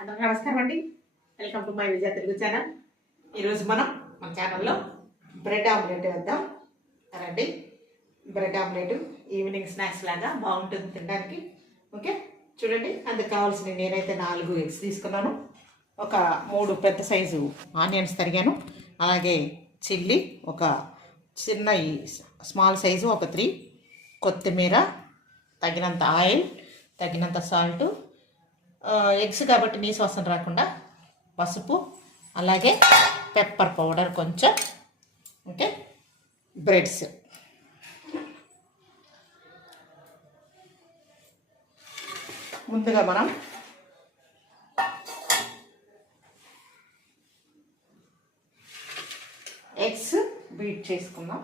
అందరికీ నమస్కారం అండి. Welcome to my Vijaya Telugu channel. ఈరోజు మనం మన ఛానల్లో బ్రెడ్ ఆమ్లెట్ వేద్దాం. రండి. బ్రెడ్ ఆమ్లెట్ ఈవినింగ్ స్నాక్స్ లాగా బాగుంటుంది తినడానికి. ఓకే? చూడండి అందుకు కావాల్సిన నేనైతే నాలుగు ఎగ్స్ తీసుకున్నాను. ఒక మూడు పెద్ద సైజు ఆనియన్స్ తరిగాను. అలాగే చిల్లీ ఒక చిన్న స్మాల్ సైజు ఒక త్రీ. కొత్తిమీర తగినంత ఆయిల్ తగినంత సాల్ట్ ఎగ్స్ కాబట్టి నీసు వాసన రాకుండా పసుపు అలాగే పెప్పర్ పౌడర్ కొంచెం ఓకే? బ్రెడ్స్. ముందుగా మనం ఎగ్స్ బీట్ చేసుకుందాం.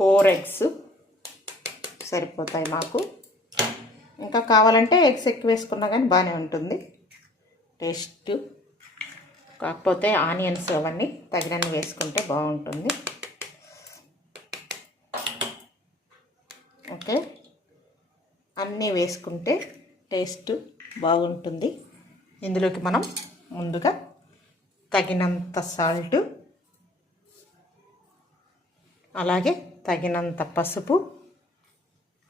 Four eggs. సరిపోతాయి మాకు. ఇంకా కావాలంటే ఎగ్స్ ఎక్కువ వేసుకున్నా కానీ బాగానే ఉంటుంది. టేస్ట్. కాకపోతే ఆనియన్స్ అవన్నీ తగినన్ని వేసుకుంటే బాగుంటుంది. ఓకే. అన్నీ వేసుకుంటే టేస్ట్ బాగుంటుంది. ఇందులోకి మనం ముందుగా తగినంత సాల్ట్ అలాగే తగినంత పసుపు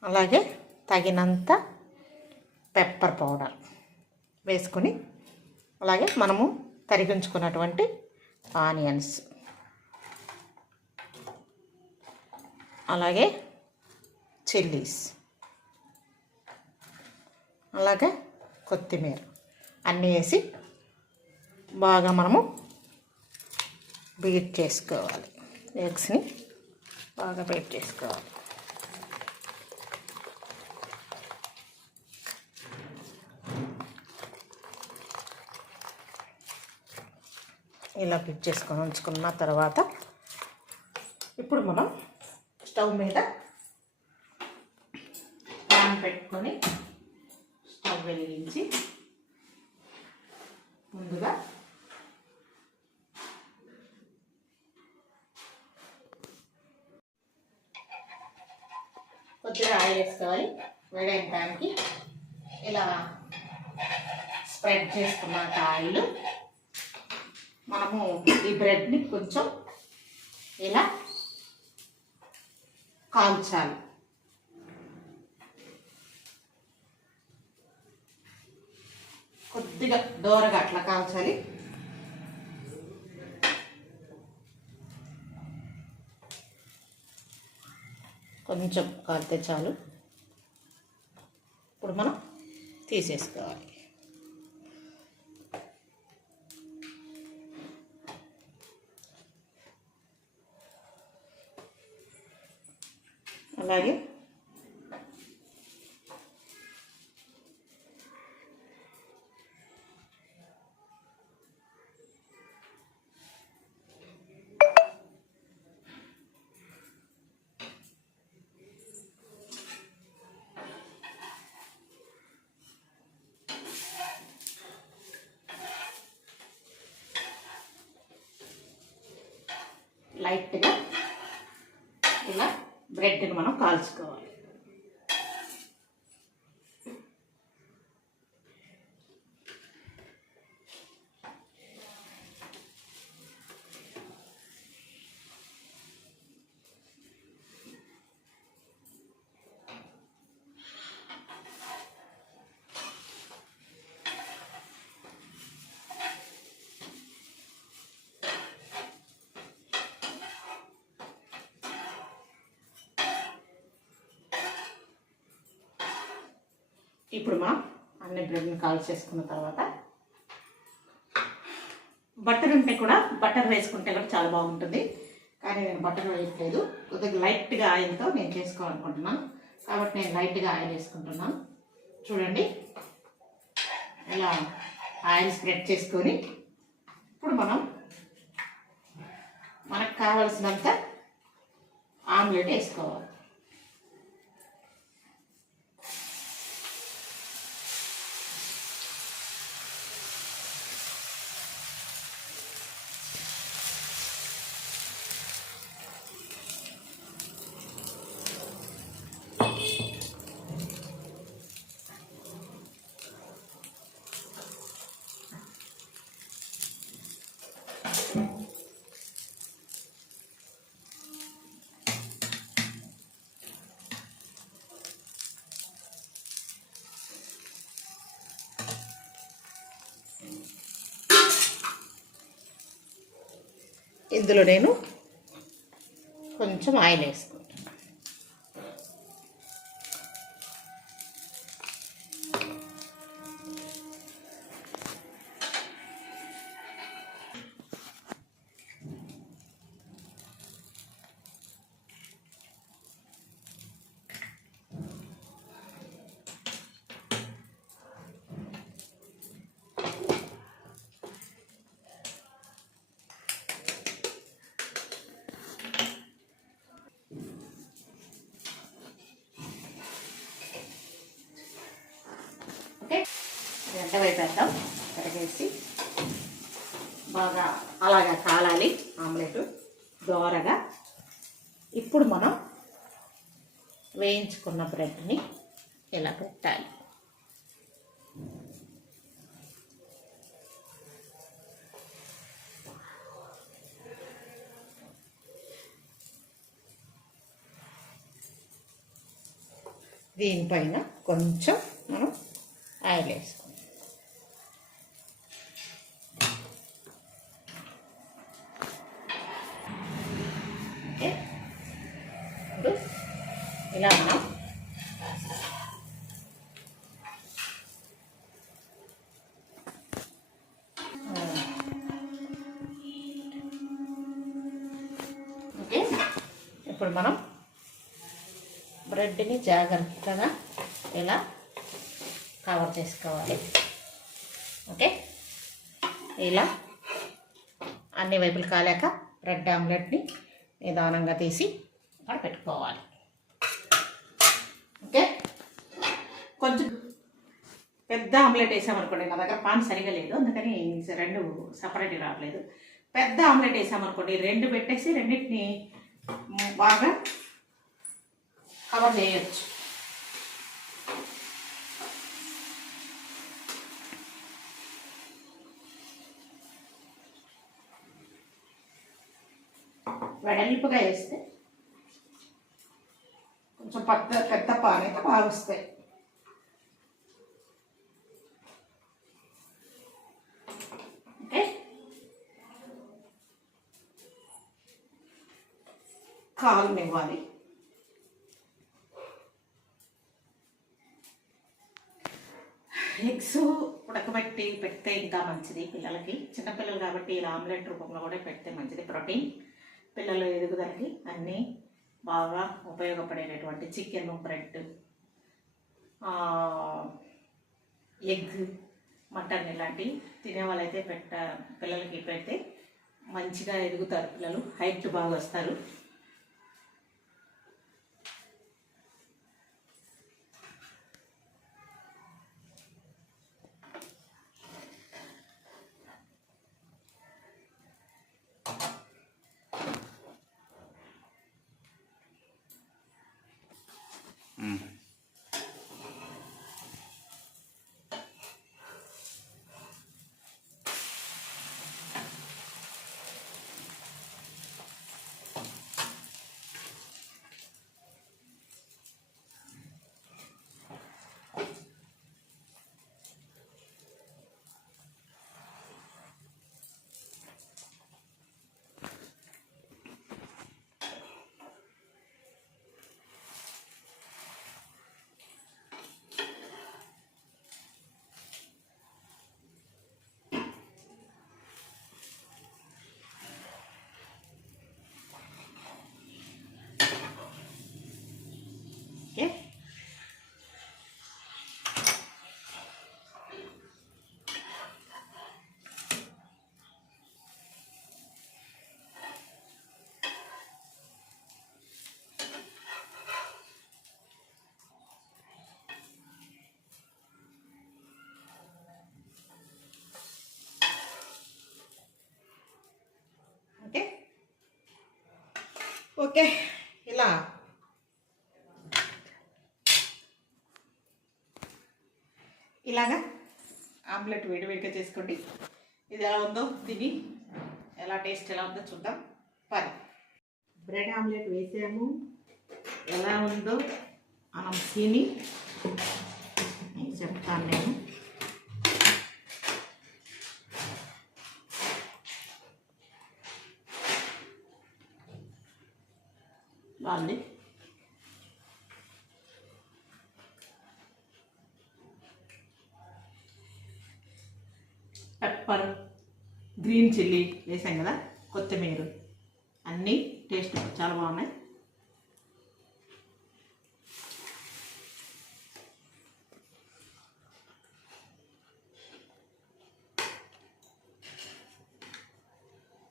అలాగే తగినంత పెప్పర్ పౌడర్ వేసుకొని అలాగే మనము తరిగించుకున్నటువంటి ఆనియన్స్. అలాగే చిల్లీస్. అలాగే కొత్తిమీర. అన్నీ వేసి బాగా మనము బీట్ చేసుకోవాలి. ఎగ్స్ని బాగా బీట్ చేసుకోవాలి. ఇలా బిట్ చేసుకొని ఉంచుకున్న తర్వాత ఇప్పుడు మనం స్టవ్ మీద ప్యాన్ పెట్టుకొని స్టవ్ వెలిగించి ముందుగా ఫ్రై చేసుకోవాలి వేడైన ప్యాన్కి ఇలా స్ప్రెడ్ చేసుకున్నాక ఆయిల్ మనము ఈ బ్రెడ్ని కొంచెం ఇలా కాల్చాలి. కొద్దిగా దోరగా అట్లా కాల్చాలి. కొంచెం కాలితే చాలు. ఇప్పుడు మనం తీసేసుకోవాలి. అలాగే లైట్గా ఇలా బ్రెడ్ని మనం కాల్చుకోవాలి. ఇప్పుడు మనం అన్ని బ్రెడ్ని కాల్ చేసుకున్న తర్వాత బటర్ ఉంటే కూడా బటర్ వేసుకుంటే కూడా చాలా బాగుంటుంది. కానీ నేను బటర్ వేయట్లేదు కొద్దిగా లైట్గా ఆయిల్తో నేను చేసుకోవాలనుకుంటున్నాను. కాబట్టి నేను లైట్గా ఆయిల్ వేసుకుంటున్నాను. చూడండి. ఇలా ఆయిల్ స్ప్రెడ్ చేసుకొని ఇప్పుడు మనం మనకు కావలసినంత ఆమ్లెట్ వేసుకోవాలి. ఇందులో నేను కొంచెం ఆయిల్ వేసుకుంటాను గంట వైపు కరిగేసి కడిగేసి బాగా అలాగా కాలాలి ఆమ్లెట్ దోరగా. ఇప్పుడు మనం వేయించుకున్న బ్రెడ్ని ఇలా పెట్టాలి. దీనిపైన కొంచెం మనం ఆయిల్ వేసుకోవాలి. ఇప్పుడు మనం బ్రెడ్ని జాగ్రత్తగా ఇలా కవర్ చేసుకోవాలి. ఓకే? ఇలా అన్ని వైపులు కాలేక బ్రెడ్ ఆమ్లెట్ని నిదానంగా తీసి అక్కడ పెట్టుకోవాలి. ఓకే? కొంచెం పెద్ద ఆమ్లెట్ వేసామనుకోండి నా దగ్గర పాన్ సరిగా లేదు. అందుకని రెండు సపరేట్ రావట్లేదు. పెద్ద ఆమ్లెట్ వేసామనుకోండి రెండు పెట్టేసి రెండింటిని బాగా కవర్ చేయొచ్చు. వెడల్పుగా వేస్తే కొంచెం పెద్ద పెద్ద పాన్ అయితే బాగా వస్తాయి ఓకే కాలనివ్వాలి ఎగ్స్ ఉడకబెట్టి పెడితే ఇంకా మంచిది పిల్లలకి. చిన్నపిల్లలు కాబట్టి ఇలా ఆమ్లెట్ రూపంలో కూడా పెడితే మంచిది. ప్రోటీన్ పిల్లలు ఎదుగుదలకి అన్నీ బాగా ఉపయోగపడేటటువంటి చికెన్ బ్రెడ్ ఎగ్ మటన్ ఇలాంటివి తినే వాళ్ళైతే పెట్ట పిల్లలకి పెడితే మంచిగా ఎదుగుతారు పిల్లలు. హైట్ బాగా వస్తారు. ఓకే ఓకే ఓకే ఇలా ఇలాగా ఆమ్లెట్ వేడివేడిగా చేసుకోండి. ఇది ఎలా ఉందో తిని ఎలా టేస్ట్ ఎలా ఉందో చూద్దాం. పది. బ్రెడ్ ఆమ్లెట్ వేసాము. ఎలా ఉందో మనం తిని చెప్తాను నేను. పెప్పర్ గ్రీన్ చిల్లీ వేసాం కదా కొత్తిమీర. అన్నీ టేస్ట్ చాలా బాగున్నాయి.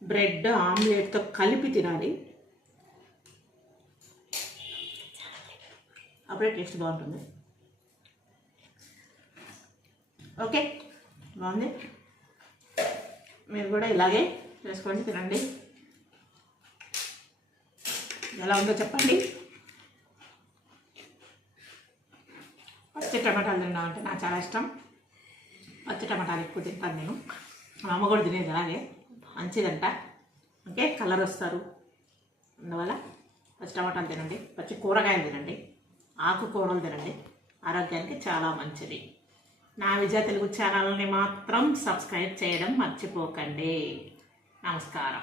బ్రెడ్ ఆమ్లెట్తో కలిపి తినాలి. అప్పుడే టేస్ట్ బాగుంటుంది. ఓకే బాగుంది? మీరు కూడా ఇలాగే చేసుకోండి తినండి. ఎలా ఉందో చెప్పండి. పచ్చి టమాటాలు తినడం అంటే నాకు చాలా ఇష్టం. పచ్చి టమాటాలు ఎక్కువ తింటాను నేను. మా అమ్మ కూడా తినేది అలాగే. మంచిదంట. ఓకే కలర్ వస్తారు. అందువల్ల పచ్చి టమాటాలు తినండి. పచ్చి కూరగాయలు తినండి. ఆకుకూరలు తినండి. ఆరోగ్యానికి చాలా మంచిది. నా విజయ తెలుగు ఛానల్ని మాత్రం సబ్స్క్రైబ్ చేయడం మర్చిపోకండి. నమస్కారం.